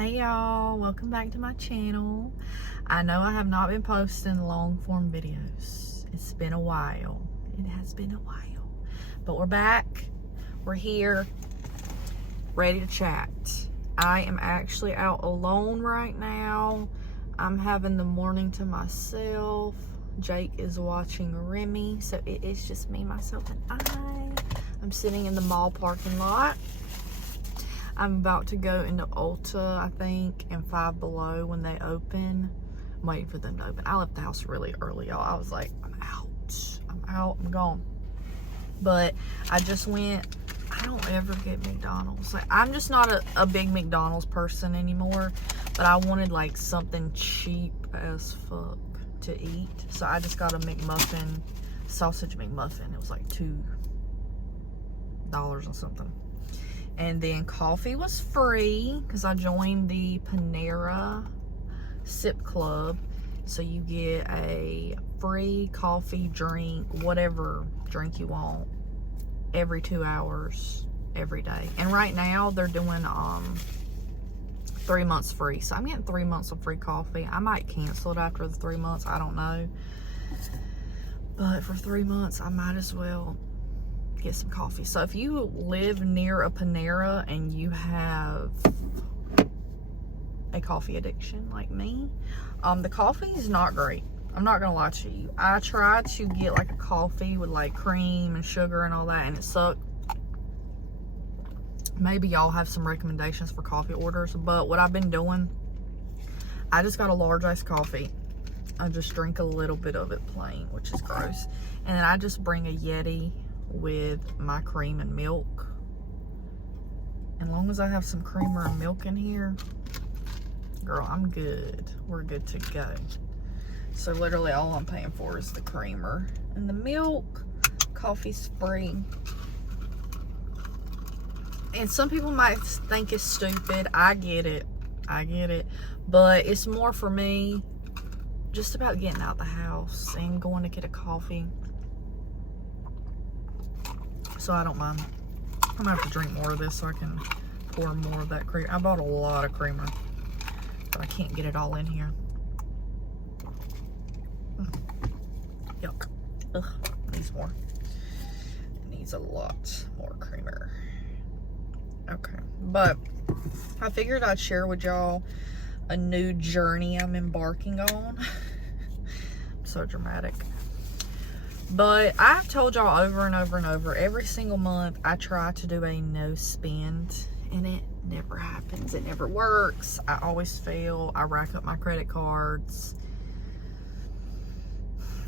Hey y'all, welcome back to my channel. I know I have not been posting long form videos. It's been a while. It has been a while. But we're back. We're here, ready to chat. I am actually out alone right now. I'm having the morning to myself. Jake is watching Remy, so it is just me, myself, and I. I'm sitting in the mall parking lot. I'm about to go into Ulta, I think, and Five Below when they open. I'm waiting for them to open. I left the house really early, y'all. I was like, I'm out, I'm gone. But I just went, I don't ever get McDonald's. Like, I'm just not a big McDonald's person anymore, but I wanted like something cheap as fuck to eat. So I just got a McMuffin, sausage McMuffin. It was like $2 or something. And then coffee was free because I joined the Panera Sip Club. So you get a free coffee drink, whatever drink you want, every 2 hours, every day. And right now they're doing 3 months free. So I'm getting 3 months of free coffee. I might cancel it after the 3 months. I don't know. But for 3 months, I might as well get some coffee. So if you live near a Panera and you have a coffee addiction like me, the coffee is not great. I'm not gonna lie to you. I tried to get like a coffee with like cream and sugar and all that, and it sucked. Maybe y'all have some recommendations for coffee orders, but what I've been doing, I just got a large iced coffee. I just drink a little bit of it plain, which is gross, and then I just bring a Yeti with my cream and milk. As long as I have some creamer and milk in here, girl, I'm good. We're good to go. So literally all I'm paying for is the creamer and the milk. Coffee's free. And some people might think it's stupid. I get it, but it's more for me just about getting out the house and going to get a coffee. So I don't mind. I'm gonna have to drink more of this so I can pour more of that cream. I bought a lot of creamer, but I can't get it all in here. Yuck. Ugh, needs more. It needs a lot more creamer. Okay, but I figured I'd share with y'all a new journey I'm embarking on. I'm so dramatic. But I've told y'all over and over and over, every single month I try to do a no spend, and it never happens. It never works. I always fail. I rack up my credit cards.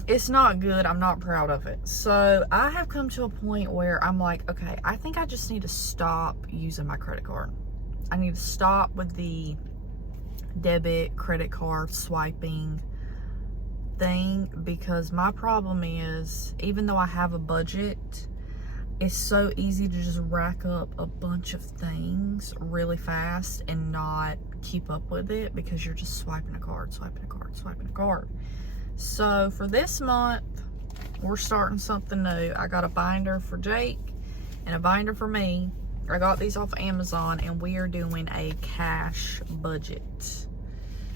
It's not good. I'm not proud of it. So I have come to a point where I'm like, okay, I think I just need to stop using my credit card. I need to stop with the debit credit card swiping thing, because my problem is, even though I have a budget, it's so easy to just rack up a bunch of things really fast and not keep up with it, because you're just swiping a card. So for this month, we're starting something new. I got a binder for Jake and a binder for me. I got these off Amazon, and we are doing a cash budget.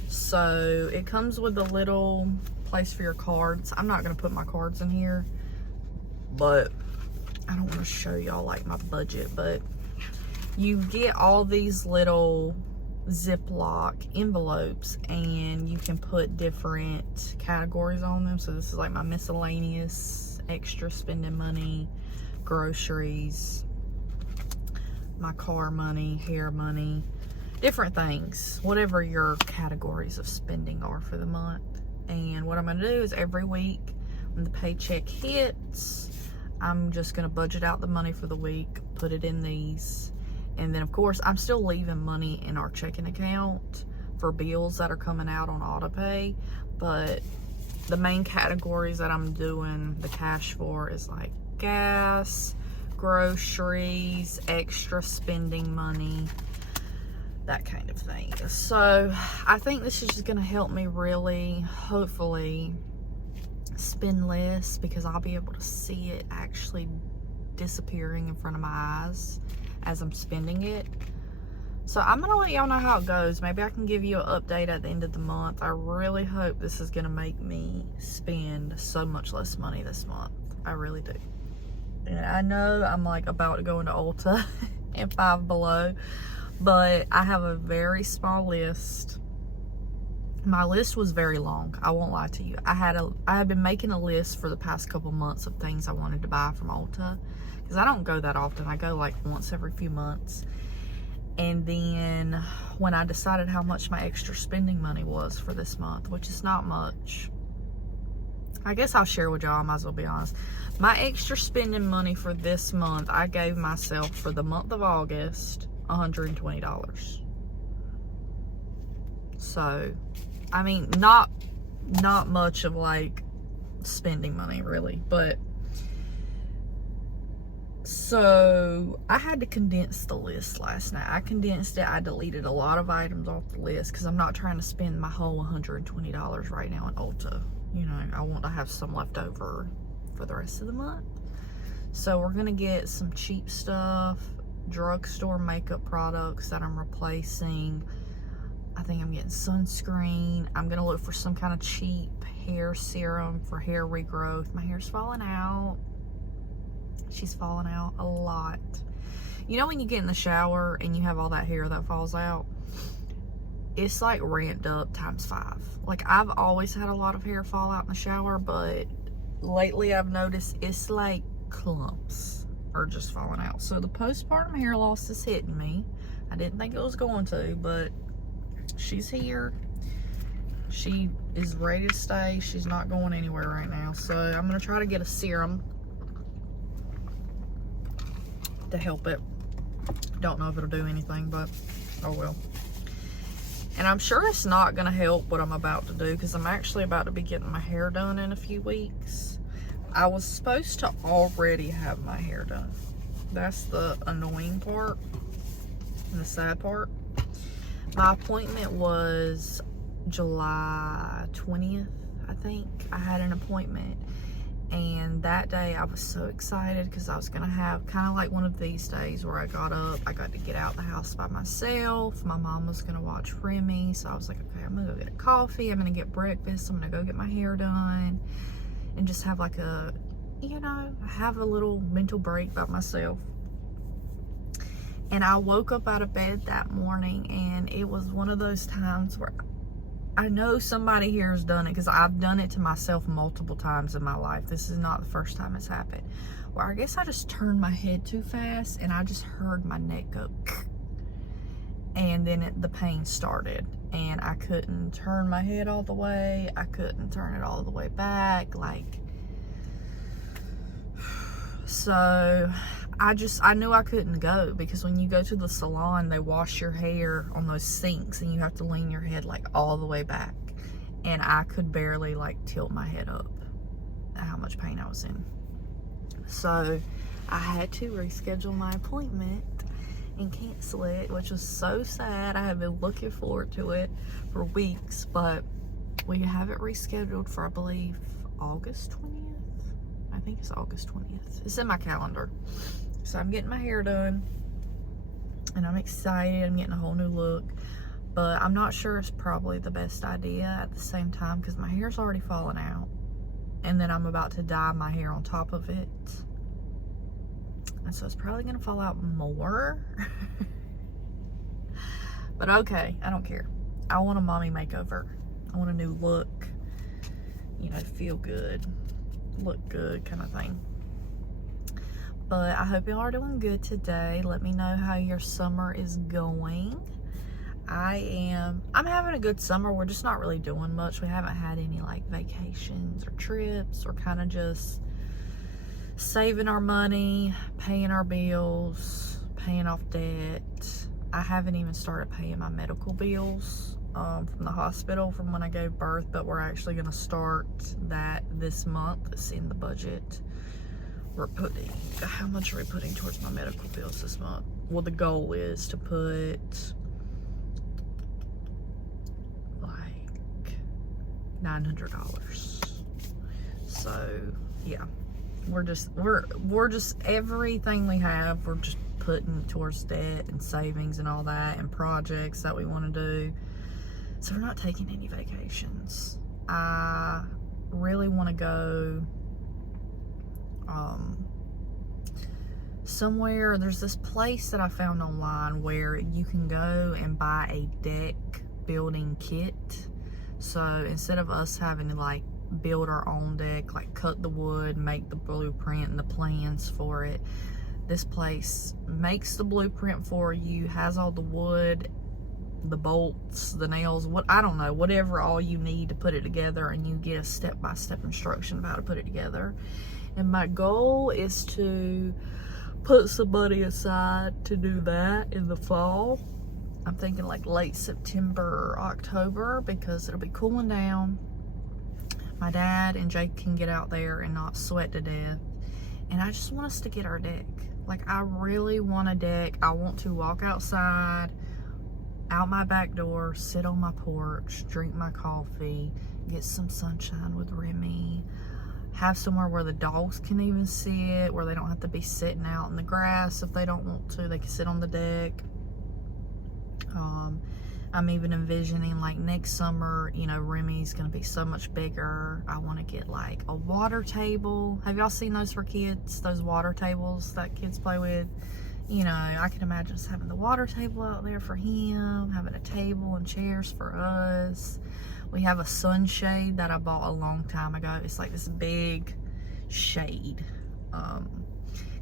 So it comes with a little place for your cards. I'm not gonna put my cards in here, but I don't want to show y'all like my budget, but you get all these little Ziploc envelopes, and you can put different categories on them. So this is like my miscellaneous, extra spending money, groceries, my car money, hair money, different things, whatever your categories of spending are for the month. And what I'm going to do is every week when the paycheck hits, I'm just going to budget out the money for the week, put it in these. And then, of course, I'm still leaving money in our checking account for bills that are coming out on auto pay. But the main categories that I'm doing the cash for is like gas, groceries, extra spending money, that kind of thing. So I think this is just going to help me really, hopefully, spend less, because I'll be able to see it actually disappearing in front of my eyes as I'm spending it. So I'm gonna let y'all know how it goes. Maybe I can give you an update at the end of the month. I really hope this is gonna make me spend so much less money this month. I really do. And I know I'm like about to go into Ulta and Five Below, but I have a very small list. My list was very long, I won't lie to you. I had been making a list for the past couple months of things I wanted to buy from Ulta, because I don't go that often. I go like once every few months. And then when I decided how much my extra spending money was for this month, which is not much, I guess I'll share with y'all, I might as well be honest. My extra spending money for this month, I gave myself for the month of August, $120. So, I mean, not much of like spending money really, but so I had to condense the list last night. I condensed it. I deleted a lot of items off the list because I'm not trying to spend my whole $120 right now in Ulta. You know, I want to have some left over for the rest of the month. So we're gonna get some cheap stuff, drugstore makeup products that I'm replacing. I think I'm getting sunscreen. I'm gonna look for some kind of cheap hair serum for hair regrowth. My hair's falling out. She's falling out a lot. You know when you get in the shower and you have all that hair that falls out? It's like ramped up times 5. Like, I've always had a lot of hair fall out in the shower, but lately I've noticed it's like clumps are just falling out. So the postpartum hair loss is hitting me. I didn't think it was going to, but she's here. She is ready to stay. She's not going anywhere right now. So I'm gonna try to get a serum to help it. Don't know if it'll do anything, but oh well. And I'm sure it's not gonna help what I'm about to do, because I'm actually about to be getting my hair done in a few weeks. I was supposed to already have my hair done. That's the annoying part and the sad part. My appointment was July 20th, I think. I had an appointment, and that day I was so excited because I was gonna have kind of like one of these days where I got up, I got to get out the house by myself. My mom was gonna watch Remy, so I was like, okay, I'm gonna go get a coffee, I'm gonna get breakfast, I'm gonna go get my hair done, and just have like a, you know, have a little mental break by myself. And I woke up out of bed that morning, and it was one of those times where I know somebody here has done it, because I've done it to myself multiple times in my life. This is not the first time it's happened. Where I guess I just turned my head too fast, and I just heard my neck go, and then the pain started, and I couldn't turn my head all the way. I couldn't turn it all the way back, like. So I knew I couldn't go, because when you go to the salon, they wash your hair on those sinks, and you have to lean your head like all the way back. And I could barely like tilt my head up at how much pain I was in. So I had to reschedule my appointment and cancel it, which was so sad. I have been looking forward to it for weeks, but we have it rescheduled for, I believe, August 20th. I think it's August 20th. It's in my calendar. So I'm getting my hair done, and I'm excited. I'm getting a whole new look, but I'm not sure it's probably the best idea at the same time, because my hair's already falling out, and then I'm about to dye my hair on top of it, and so it's probably gonna fall out more. But okay, I don't care. I want a mommy makeover. I want a new look, you know, feel good, look good kind of thing. But I hope y'all are doing good today. Let me know how your summer is going. I'm having a good summer. We're just not really doing much. We haven't had any like vacations or trips. We're kind of just saving our money, paying our bills, paying off debt. I haven't even started paying my medical bills from the hospital from when I gave birth, but we're actually going to start that this month. It's in the budget. We're putting, how much are we putting towards my medical bills this month? Well, the goal is to put like $900. So yeah, we're just everything we have, we're just putting towards debt and savings and all that and projects that we want to do. So we're not taking any vacations. I really want to go somewhere. There's this place that I found online where you can go and buy a deck building kit. So instead of us having to like build our own deck, like cut the wood, make the blueprint and the plans for it, this place makes the blueprint for you, has all the wood, the bolts, the nails, what, I don't know, whatever all you need to put it together, and you get a step-by-step instruction of how to put it together. And my goal is to put some money aside to do that in the fall. I'm thinking like late September or October, because it'll be cooling down. My dad and Jake can get out there and not sweat to death. And I just want us to get our deck. Like, I really want a deck. I want to walk outside, out my back door, sit on my porch, drink my coffee, get some sunshine with Remy, have somewhere where the dogs can even sit, where they don't have to be sitting out in the grass if they don't want to. They can sit on the deck. I'm even envisioning like next summer, you know, Remy's gonna be so much bigger. I want to get like a water table. Have y'all seen those for kids? Those water tables that kids play with? You know, I can imagine us having the water table out there for him, having a table and chairs for us. We have a sunshade that I bought a long time ago. It's like this big shade.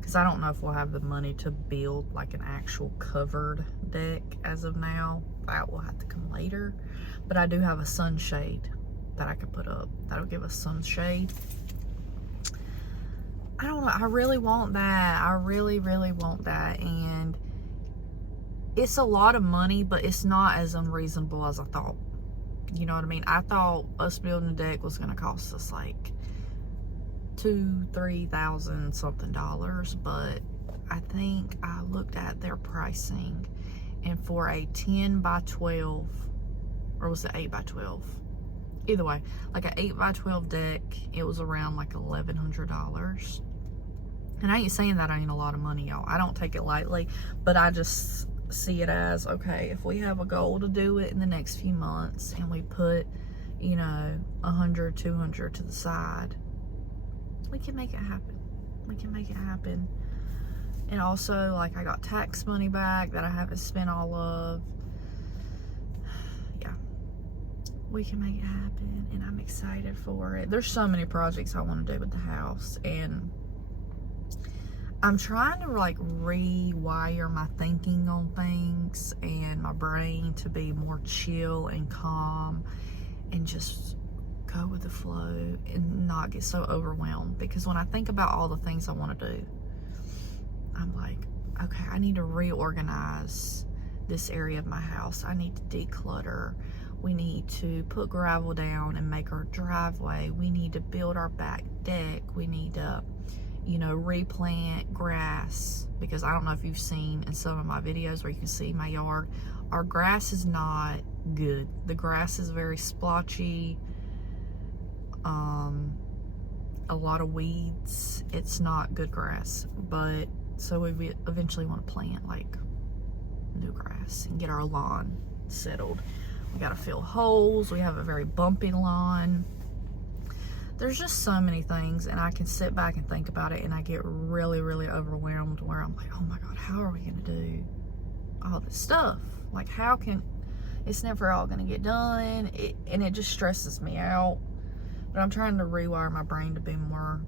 Because I don't know if we'll have the money to build like an actual covered deck as of now. That will have to come later. But I do have a sunshade that I could put up. That'll give us sunshade. I don't know. I really want that. I really, really want that. And it's a lot of money, but it's not as unreasonable as I thought. You know what I mean? I thought us building a deck was going to cost us like $2,000-3,000 something dollars, but I think I looked at their pricing, and for a 10 by 12, or was it 8 by 12? Either way, like an 8 by 12 deck, it was around like $1,100. And I ain't saying that ain't a lot of money, y'all. I don't take it lightly, but I just see it as, okay, if we have a goal to do it in the next few months, and we put, you know, 100, 200 to the side, we can make it happen. We can make it happen. And also, like, I got tax money back that I haven't spent all of. Yeah, we can make it happen, and I'm excited for it. There's so many projects I want to do with the house, and I'm trying to like rewire my thinking on things and my brain to be more chill and calm and just go with the flow and not get so overwhelmed. Because when I think about all the things I want to do, I'm like, okay, I need to reorganize this area of my house. I need to declutter. We need to put gravel down and make our driveway. We need to build our back deck. We need to, you know, replant grass, because I don't know if you've seen in some of my videos where you can see my yard, our grass is not good. The grass is very splotchy, a lot of weeds. It's not good grass, but so we eventually want to plant like new grass and get our lawn settled. We got to fill holes. We have a very bumpy lawn. There's just so many things, and I can sit back and think about it, and I get really, really overwhelmed where I'm like, oh my God, how are we going to do all this stuff? Like, how can, it's never all going to get done, and it just stresses me out. But I'm trying to rewire my brain to be more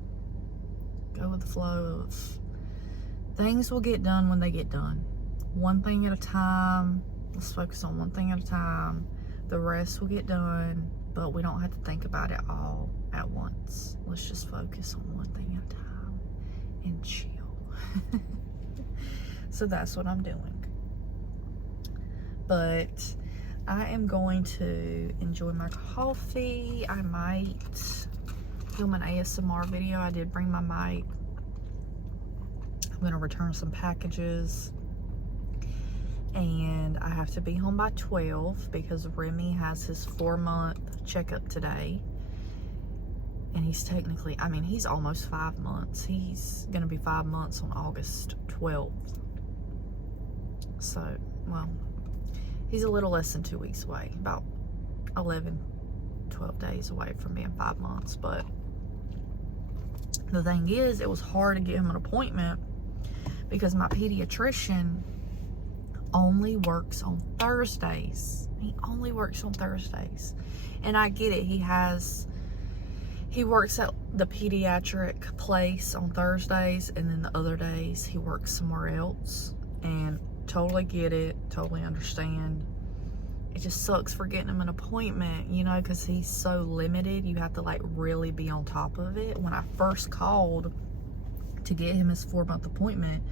go with the flow of things will get done when they get done. One thing at a time. Let's focus on one thing at a time. The rest will get done, but we don't have to think about it all at once. Let's just focus on one thing at a time and chill. So that's what I'm doing. But I am going to enjoy my coffee. I might film an ASMR video. I did bring my mic. I'm going to return some packages. And I have to be home by 12 because Remy has his 4-month checkup today. And he's technically, I mean, he's almost 5 months. He's going to be 5 months on August 12th. So, well, he's a little less than 2 weeks away, about 11, 12 days away from being 5 months. But the thing is, it was hard to get him an appointment because my pediatrician only works on Thursdays. He only works on Thursdays. And I get it. He works at the pediatric place on Thursdays, and then the other days he works somewhere else. And totally get it, totally understand. It just sucks for getting him an appointment, you know, because he's so limited. You have to like really be on top of it. When I first called to get him his 4-month appointment,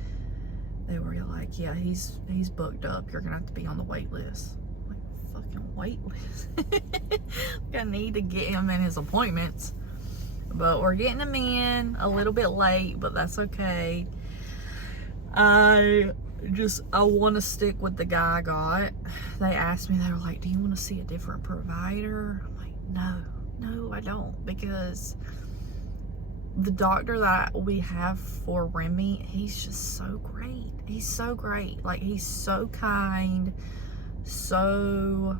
they were like, yeah, he's booked up. You're gonna have to be on the wait list. Like, fucking wait list. I need to get him in his appointments. But we're getting him in a little bit late, but that's okay. I want to stick with the guy I got. They asked me, they were like, do you want to see a different provider? I'm like, no, I don't, because the doctor that we have for Remy, he's just so great. He's so great. Like, he's so kind, so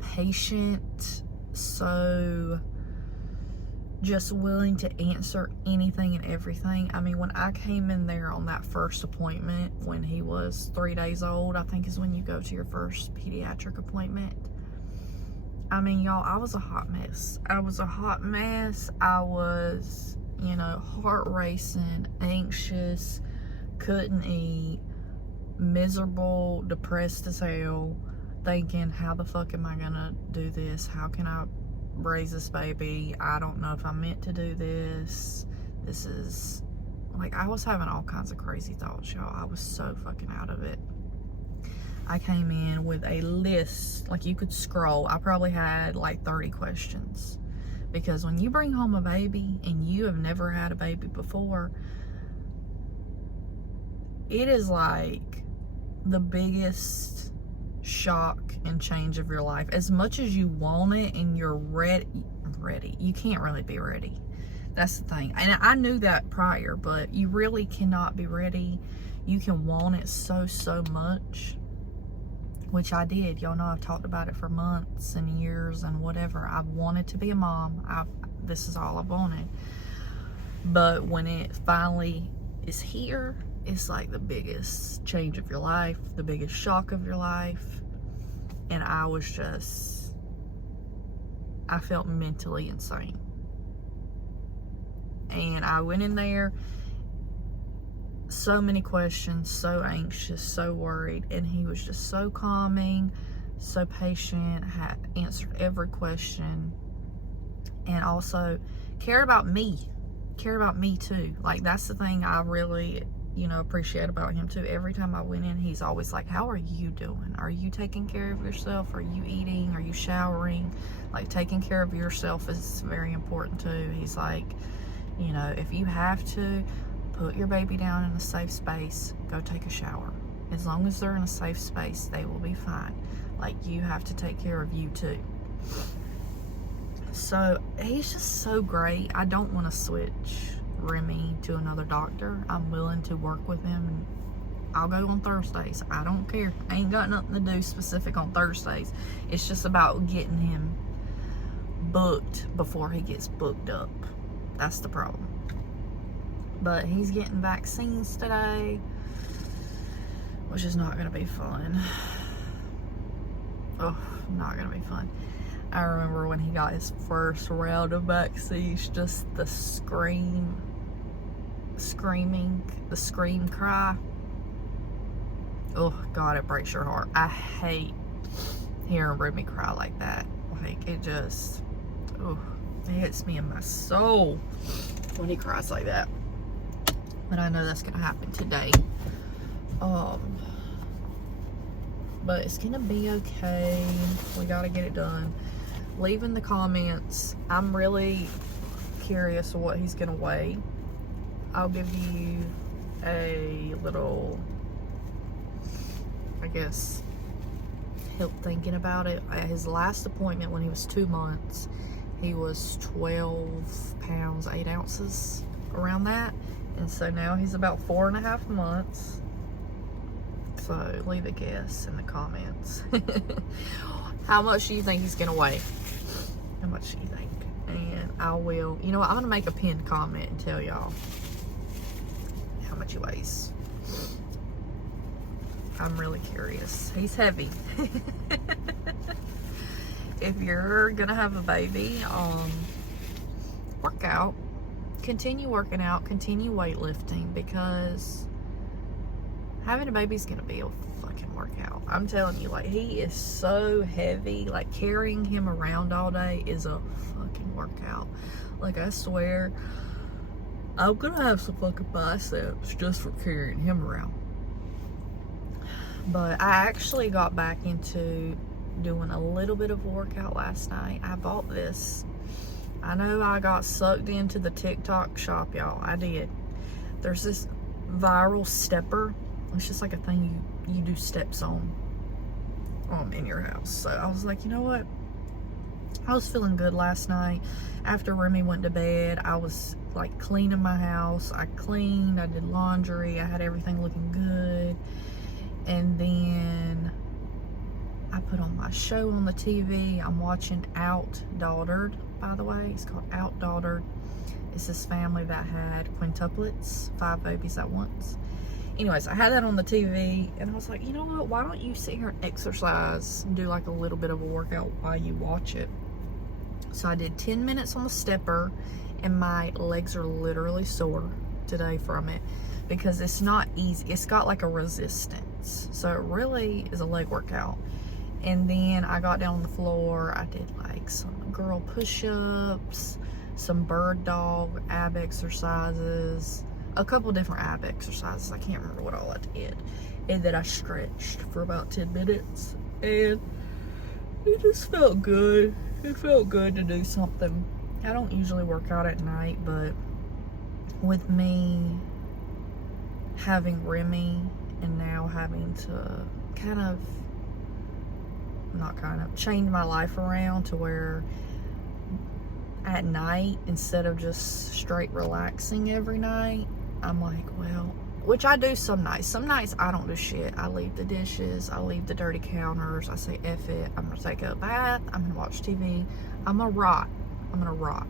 patient, so just willing to answer anything and everything. I mean, when I came in there on that first appointment, when he was 3 days old, I think is when you go to your first pediatric appointment. I mean, y'all, I was a hot mess. I was, you know, heart racing, anxious, couldn't eat, miserable, depressed as hell, thinking, how the fuck am I gonna do this? How can I raise this baby? I don't know if I'm meant to do this. This is, like, I was having all kinds of crazy thoughts, y'all. I was so fucking out of it. I came in with a list, like you could scroll. I probably had like 30 questions, because when you bring home a baby and you have never had a baby before, it is like the biggest shock and change of your life. As much as you want it and you're ready, you can't really be ready. That's the thing. And I knew that prior, but you really cannot be ready. You can want it so much, which I did. Y'all know I've talked about it for months and years and whatever. I've wanted to be a mom. This is all I've wanted. But when it finally is here, it's like the biggest change of your life, the biggest shock of your life. And I was just, I felt mentally insane. And I went in there, so many questions, so anxious, so worried, and he was just so calming, so patient, had answered every question, and also cared about me too. Like, that's the thing I really, you know, appreciate about him too. Every time I went in, he's always like, how are you doing? Are you taking care of yourself? Are you eating? Are you showering? Like, taking care of yourself is very important too. He's like, you know, if you have to, put your baby down in a safe space, go take a shower. As long as they're in a safe space, they will be fine. Like, you have to take care of you too. So he's just so great. I don't want to switch Remy to another doctor. I'm willing to work with him, and I'll go on Thursdays. I don't care. I ain't got nothing to do specific on Thursdays. It's just about getting him booked before he gets booked up. That's the problem. But he's getting vaccines today, which is not going to be fun. Oh, not going to be fun. I remember when he got his first round of vaccines, just the screaming, the scream cry. Oh, God, it breaks your heart. I hate hearing Remy cry like that. Like, it just, oh, it hits me in my soul when he cries like that. But I know that's gonna happen today. But it's gonna be okay. We gotta get it done. Leave in the comments. I'm really curious of what he's gonna weigh. I'll give you a little, I guess, help thinking about it. At his last appointment when he was 2 months, he was 12 pounds, 8 ounces, around that. And so now he's about 4.5 months. So leave a guess in the comments. How much do you think he's gonna weigh? How much do you think? And I will, you know what, I'm gonna make a pinned comment and tell y'all how much he weighs. I'm really curious. He's heavy. If you're gonna have a baby, work out. Continue working out, continue weightlifting, because having a baby is gonna be a fucking workout. I'm telling you, like, he is so heavy. Like, carrying him around all day is a fucking workout. Like, I swear, I'm gonna have some fucking biceps just for carrying him around. But I actually got back into doing a little bit of a workout last night. I bought this. I know I got sucked into the TikTok shop, y'all. I did. There's this viral stepper. It's just like a thing you do steps on in your house. So I was like, you know what? I was feeling good last night. After Remy went to bed, I was like cleaning my house. I cleaned, I did laundry, I had everything looking good. And then I put on my show on the TV. I'm watching Outdaughtered, by the way. It's called Outdaughtered. It's this family that had quintuplets, 5 babies at once. Anyways, I had that on the TV, and I was like, you know what? Why don't you sit here and exercise and do like a little bit of a workout while you watch it? So I did 10 minutes on the stepper, and my legs are literally sore today from it, because it's not easy. It's got like a resistance. So it really is a leg workout. And then I got down on the floor. I did like some girl push-ups, some bird dog ab exercises, a couple different ab exercises. I can't remember what all I did. And then I stretched for about 10 minutes. And it just felt good. It felt good to do something. I don't usually work out at night, but with me having Remy and now having to change my life around to where at night, instead of just straight relaxing every night, I'm like, well, which I do some nights. Some nights I don't do shit. I leave the dishes, I leave the dirty counters, I say F it, I'm gonna take a bath, I'm gonna watch TV, I'm gonna rot.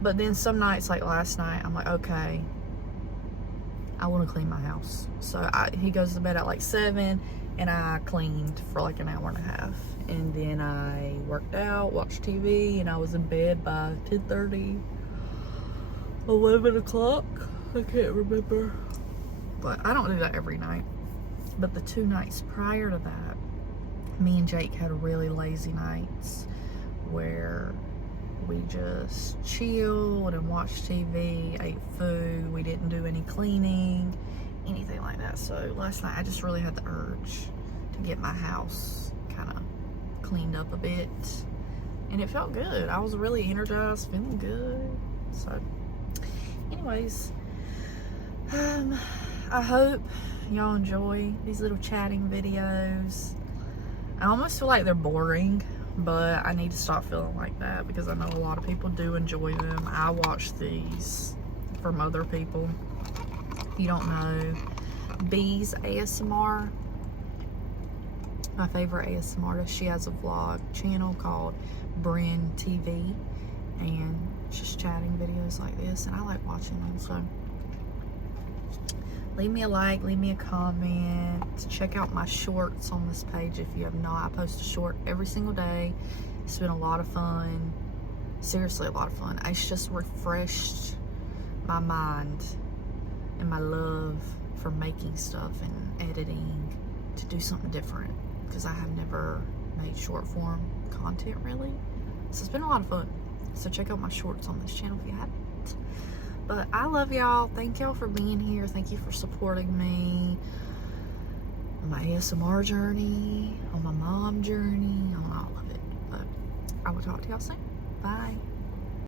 But then some nights, like last night, I'm like, okay, I want to clean my house. So he goes to bed at like 7, and I cleaned for like an hour and a half. And then I worked out, watched TV, and I was in bed by 10:30, 11 o'clock. I can't remember. But I don't do that every night. But the 2 nights prior to that, me and Jake had really lazy nights where we just chilled and watched TV, ate food. We didn't do any cleaning, anything like that. So last night I just really had the urge to get my house kind of cleaned up a bit, and it felt good. I was really energized, feeling good. So anyways, I hope y'all enjoy these little chatting videos. I almost feel like they're boring, but I need to stop feeling like that, because I know a lot of people do enjoy them. I watch these from other people. If you don't know, Bee's ASMR, my favorite ASMR artist, she has a vlog channel called BEEN TV, and it's just chatting videos like this, and I like watching them. So leave me a like, leave me a comment. Check out my shorts on this page if you have not. I post a short every single day. It's been a lot of fun. Seriously, a lot of fun. It's just refreshed my mind and my love for making stuff and editing, to do something different, because I have never made short form content really. So it's been a lot of fun. So check out my shorts on this channel if you haven't. But I love y'all. Thank y'all for being here. Thank you for supporting me on my ASMR journey, on my mom journey, on all of it. But I will talk to y'all soon. Bye.